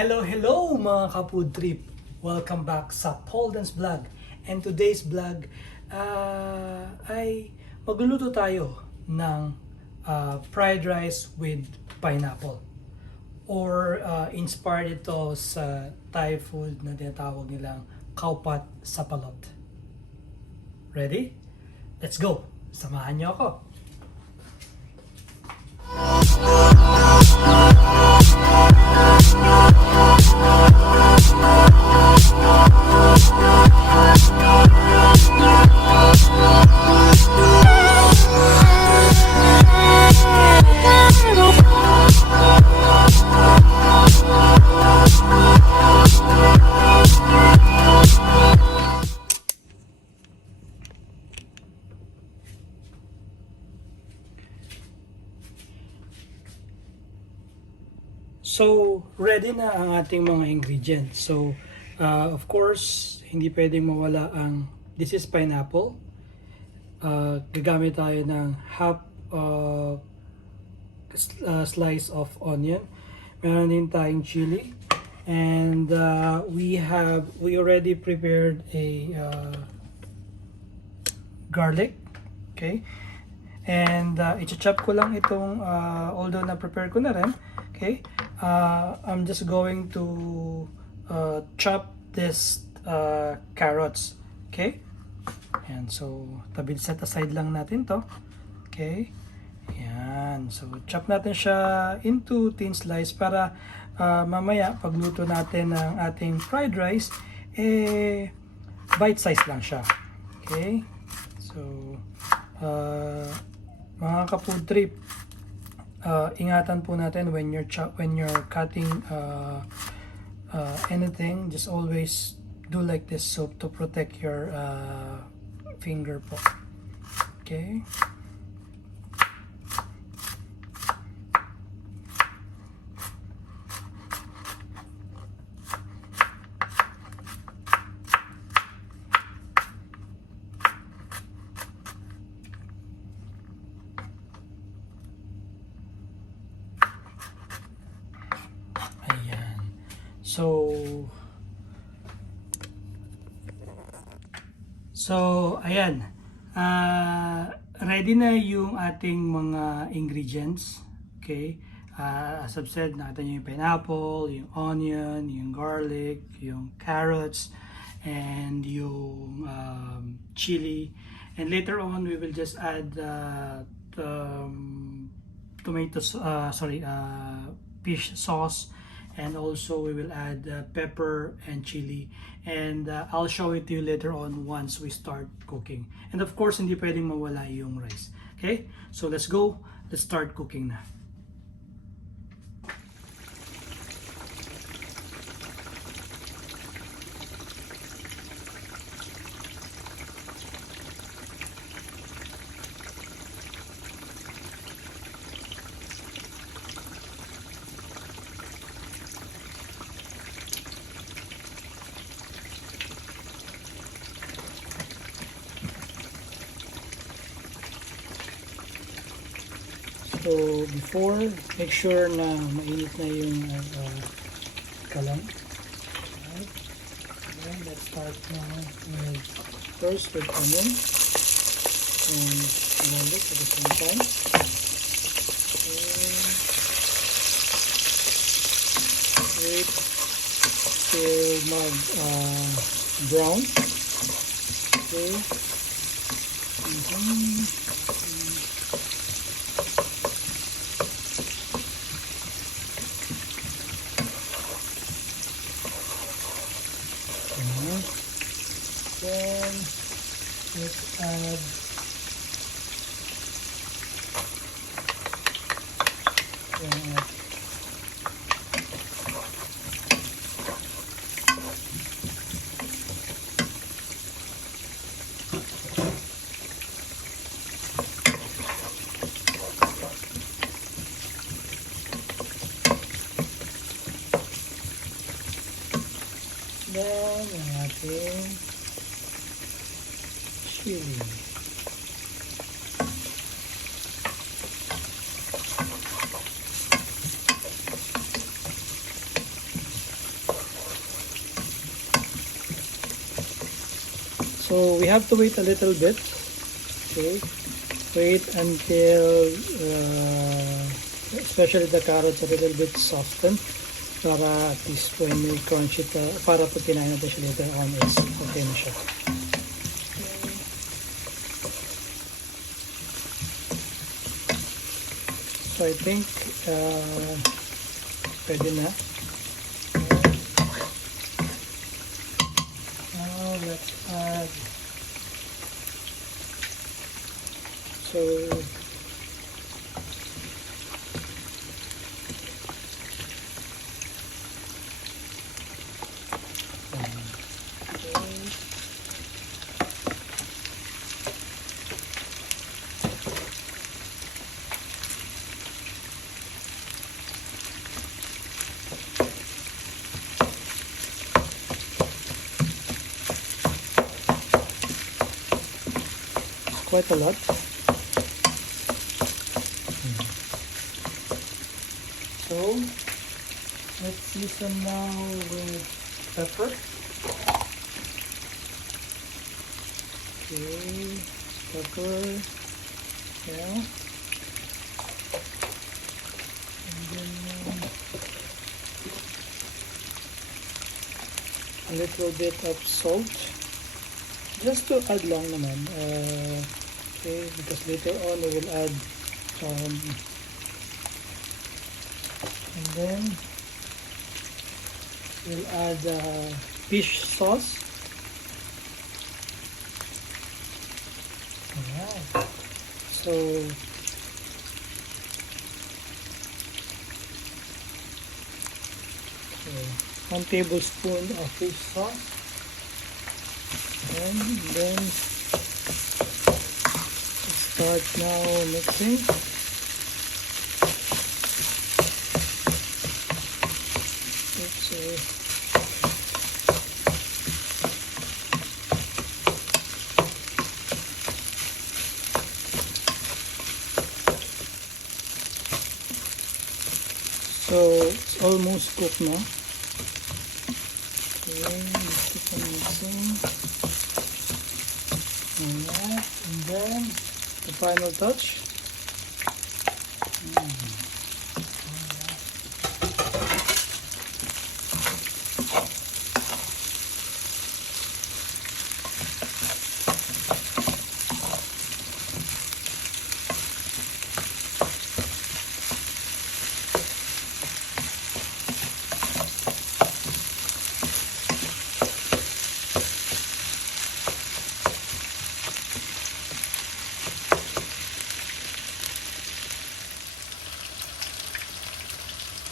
Hello mga ka-Foodtrip! Welcome back sa Polden's Vlog. And today's vlog ay magluluto tayo ng fried rice with pineapple. Or inspired ito sa Thai food na tinatawag nilang kaupat sa palot. Ready? Let's go! Samahan niyo ako! So, ready na ang ating mga ingredients. So, of course, hindi pwedeng mawala this is pineapple. Gagamit tayo ng half slice of onion. Meron din tayong chili. And we already prepared a garlic. Okay? And i-chop ko lang itong, although na-prepare ko na rin. Okay? I'm just going to chop this carrots. Okay? And so, set aside lang natin to. Okay? Ayan. So, chop natin siya into thin slice para mamaya pagluto natin ng ating fried rice, bite size lang siya. Okay? So, mga ka-food trip, ingatan po natin when you're cutting anything, just always do like this so to protect your finger po. Okay? So, ayan. Ready na yung ating mga ingredients. Okay? As I've said, nakita nyo yung pineapple, yung onion, yung garlic, yung carrots, and yung chili. And later on, we will just add fish sauce. And also we will add pepper and chili, and I'll show it to you later on once we start cooking. And of course, hindi pwedeng mawala yung rice. Okay, so let's start cooking na. So, before, make sure na mainit na yung kalan. Alright. Then, let's start now first with onion and garlic at the same time. Wait till brown. Okay. Then let's add ang ating chili. So we have to wait a little bit. Okay, wait until especially the carrots a little bit soften, para at least when we crunch it, para pag kinain natin siya later on is okay na siya. So I think pwede na. Now let's add, so quite a lot. So let's season now with pepper. Okay, pepper. Yeah. And then a little bit of salt. Just to add lang naman. Okay, because later on we will add and then we'll add fish sauce. Alright. So okay, 1 tablespoon of fish sauce, and then start now mixing. So it's almost cooked now. Okay, let's keep on mixing. Alright, and then the final touch.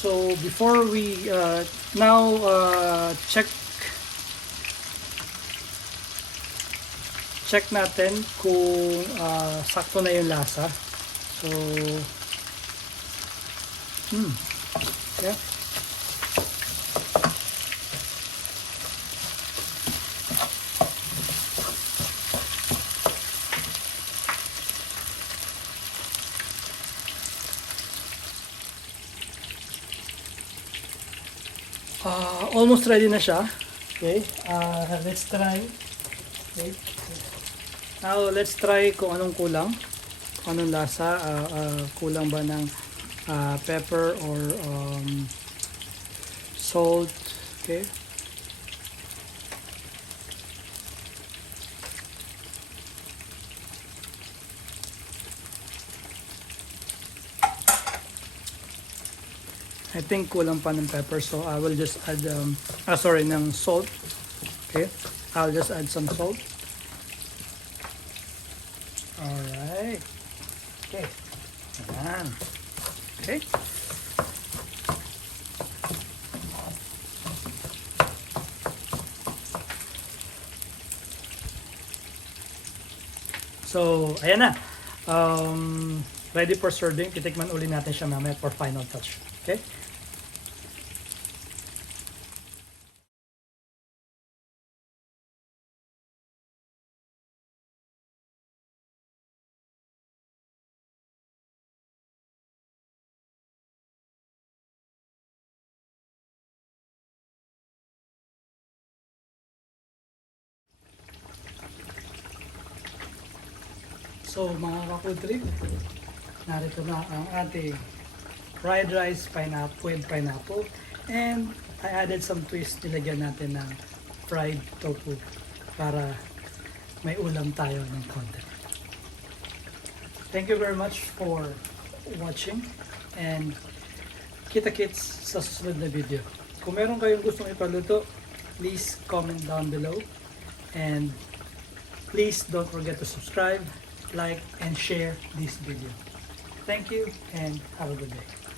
So before we now check natin kung sakto na yung lasa. So yeah. Almost ready na siya. Okay, let's try. Okay. Now let's try kung anong kulang, kung anong lasa, kulang ba ng pepper or salt. Okay. I think kulang pa ng pepper, so I will just add ng salt. Okay, I'll just add some salt. Alright. Okay. Ayan. Okay. So, ayan na. Ready for serving. Titikman uli natin siya mamaya for final touch. Okay? So mga ka-Foodtrip, narito na ang ating fried rice with pineapple. And I added some twist, nilagyan natin ng fried tofu para may ulam tayo ng konti. Thank you very much for watching and kita-kits sa susunod na video. Kung meron kayong gustong ipaluto, please comment down below and please don't forget to subscribe, like, and share this video. Thank you and have a good day.